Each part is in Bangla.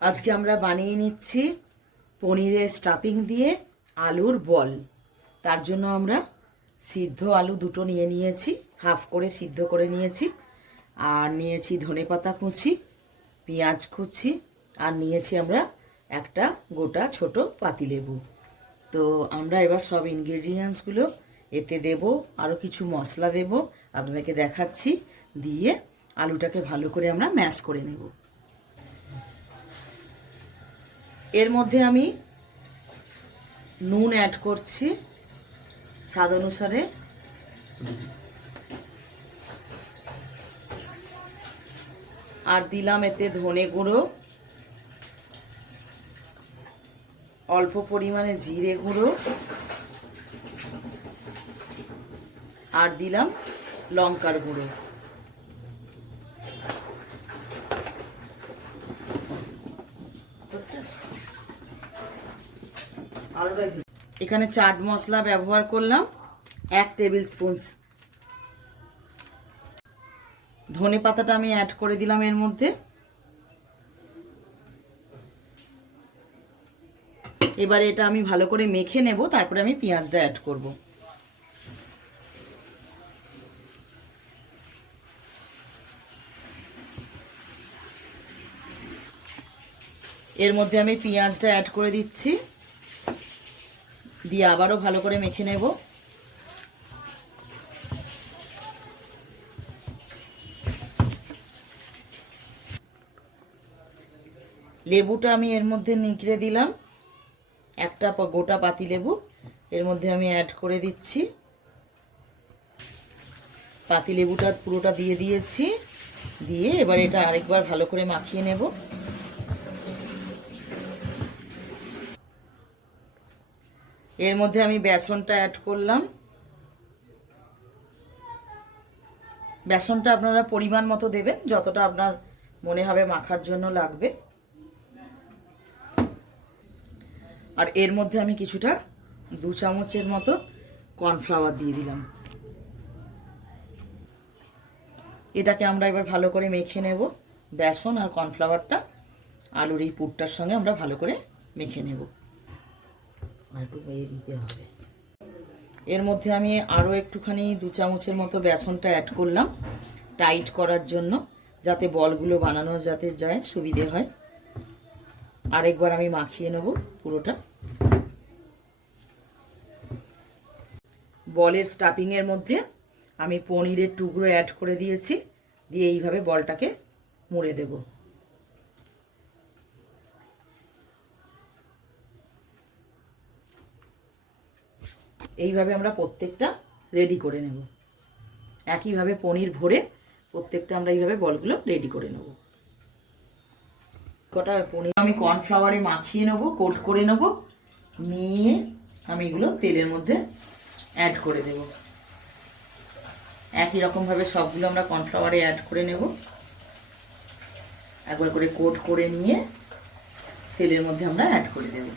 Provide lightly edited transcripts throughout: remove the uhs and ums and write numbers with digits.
আজকে আমরা বানিয়ে নিচ্ছি পনিরের স্টাফিং দিয়ে আলুর বল। তার জন্য আমরা সিদ্ধ আলু দুটো নিয়ে নিয়েছি, হাফ করে সিদ্ধ করে নিয়েছি। আর নিয়েছি ধনেপাতা কুচি, পেঁয়াজ কুচি, আর নিয়েছি আমরা একটা গোটা ছোট পাতিলেবু। তো আমরা এবার সব ইনগ্রেডিয়েন্টসগুলো এতে দেব, আরও কিছু মশলা দেব, আপনাদেরকে দেখাচ্ছি। দিয়ে আলুটাকে ভালো করে আমরা ম্যাশ করে নেব। এর মধ্যে আমি নুন অ্যাড করছি স্বাদ অনুসারে, আর দিলাম এতে ধনে গুঁড়ো, অল্প পরিমাণে জিরে গুঁড়ো, আর দিলাম লঙ্কার গুঁড়ো। এখানে চাট মশলা ব্যবহার করলাম 1 টেবিল স্পুন। ধনে পাতাটা আমি অ্যাড করে দিলাম এর মধ্যে। এবারে এটা আমি ভালো করে মেখে নেব, তারপরে আমি পেঁয়াজটা অ্যাড করব। এর মধ্যে আমি পেঁয়াজটা অ্যাড করে দিচ্ছি, দিয়ে আবারও ভালো করে মেখে নেব। লেবুটা আমি এর মধ্যে নিগড়ে দিলাম, একটা গোটা পাতি লেবু এর মধ্যে আমি অ্যাড করে দিচ্ছি। পাতি লেবুটা পুরোটা দিয়ে দিয়েছি, দিয়ে এবার এটা আরেকবার ভালো করে মাখিয়ে নেব। এর মধ্যে আমি বেসনটা অ্যাড করলাম। বেসনটা আপনারা পরিমাণ মতো দেবেন, যতটা আপনার মনে হবে মাখার জন্য লাগবে। আর এর মধ্যে আমি কিছুটা 2 চামচের মতো কর্নফ্লাওয়ার দিয়ে দিলাম। এটাকে আমরা এবার ভালো করে মেখে নেব। বেসন আর কর্নফ্লাওয়ারটা আলুর এই পুরটার সঙ্গে আমরা ভালো করে মেখে নেব। আর একটু মেয়ে দিতে হবে। এর মধ্যে আমি আরও একটুখানি 2 চামচের মতো বেসনটা অ্যাড করলাম টাইট করার জন্য, যাতে বলগুলো বানানো যাতে যায় সুবিধে হয়। আরেকবার আমি মাখিয়ে নেব পুরোটা। বলের স্টাফিংয়ের মধ্যে আমি পনিরের টুকরো অ্যাড করে দিয়েছি, দিয়ে এইভাবে বলটাকে মুড়ে দেব। এইভাবে আমরা প্রত্যেকটা রেডি করে নেব। একইভাবে পনির ভরে প্রত্যেকটা আমরা এইভাবে বলগুলো রেডি করে নেব। কটা পনির আমি কর্নফ্লাওয়ারে মাখিয়ে নেব, কোট করে নেব, নিয়ে আমি এগুলো তেলের মধ্যে অ্যাড করে দেব। একই রকমভাবে সবগুলো আমরা কর্নফ্লাওয়ারে অ্যাড করে নেব। একবার করে কোট করে নিয়ে তেলের মধ্যে আমরা অ্যাড করে দেব।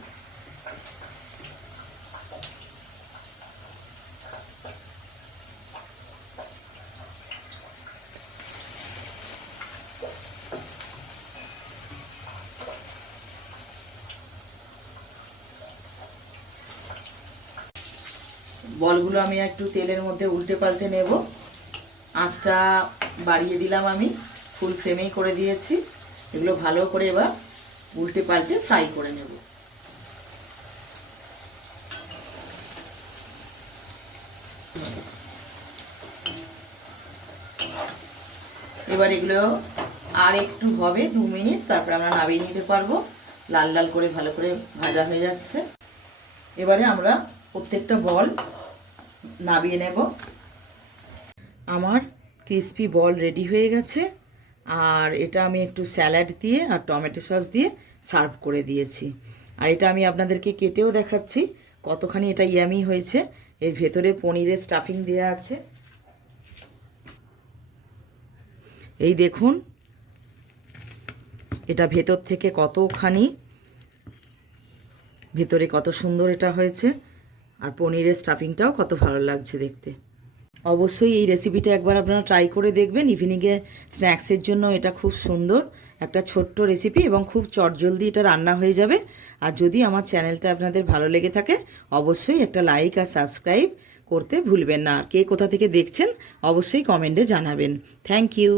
বলগুলো আমি একটু তেলের মধ্যে উল্টে পাল্টে নেব। আঁচটা বাড়িয়ে দিলাম, আমি ফুল ফ্লেমেই করে দিয়েছি। এগুলো ভালো করে এবার উল্টে পাল্টে ফ্রাই করে নেব। এবার এগুলো আর একটু হবে 2 মিনিট, তারপর আমরা নামিয়ে নিতে পারবো। লাল লাল করে ভালো করে ভাজা হয়ে যাচ্ছে। এবারে আমরা প্রত্যেকটা বল নামিয়ে নেব। আমার ক্রিসপি বল রেডি হয়ে গেছে। আর এটা আমি একটু স্যালাড দিয়ে আর টমেটো সস দিয়ে সার্ভ করে দিয়েছি। আর এটা আমি আপনাদেরকে কেটেও দেখাচ্ছি কতখানি এটা ইয়ামি হয়েছে। এর ভেতরে পনিরের স্টাফিং দেওয়া আছে, এই দেখুন এটা ভেতর থেকে কতখানি, ভেতরে কত সুন্দর এটা হয়েছে। আর পনিরের স্টাফিংটাও কত ভালো লাগছে দেখতে। অবশ্যই এই রেসিপিটা একবার আপনারা ট্রাই করে দেখবেন। ইভিনিংয়ে স্ন্যাক্সের জন্য এটা খুব সুন্দর একটা ছোট্ট রেসিপি এবং খুব চটজলদি এটা রান্না হয়ে যাবে। আর যদি আমার চ্যানেলটা আপনাদের ভালো লেগে থাকে অবশ্যই একটা লাইক আর সাবস্ক্রাইব করতে ভুলবেন না। আর কে কোথা থেকে দেখছেন অবশ্যই কমেন্টে জানাবেন। Thank you.